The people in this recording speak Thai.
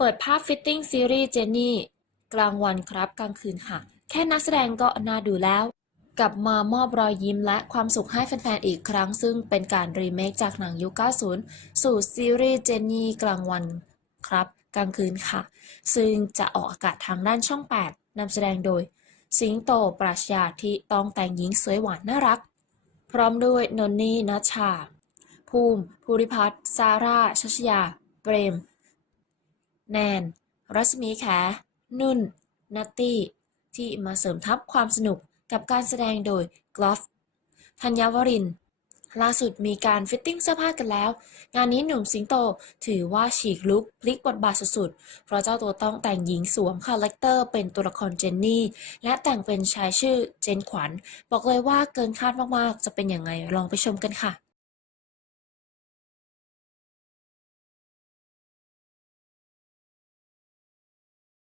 เปิดภาพฟิตติ้งซีรีส์เจนนี่กลางวันครับกลางคืนค่ะ แค่นักแสดงก็น่าดูแล้ว กลับมามอบรอยยิ้มและความสุขให้แฟนๆ อีกครั้ง ซึ่งเป็นการรีเมคจากหนังยุค 90 สู่ซีรีส์เจนนี่กลางวันครับ กลางคืนค่ะ ซึ่งจะออกอากาศทางด้านช่อง 8นำแสดงโดย สิงโตปราชญาที่ต้องแต่งหญิงสวยหวานน่ารัก พร้อมด้วยนนนี่นัชชา ภูมิ ภูริพัฒน์ซาร่าชัชยา เปรม แนน รัศมีแขนุ่น นัตตี้ ที่มาเสริมทัพความสนุกกับการแสดงโดยกลอฟธัญวริน ล่าสุดมีการฟิตติ้งเสื้อผ้ากันแล้ว งานนี้หนุ่มสิงโตถือว่าฉีกลุคพลิกบทบาทสุดๆ เพราะเจ้าตัวต้องแต่งหญิงสวมคาแรคเตอร์เป็นตัวละครเจนนี่ และแต่งเป็นชายชื่อเจนขวัญ บอกเลยว่าเกินคาดมากๆ จะเป็นยังไงลองไปชมกันค่ะ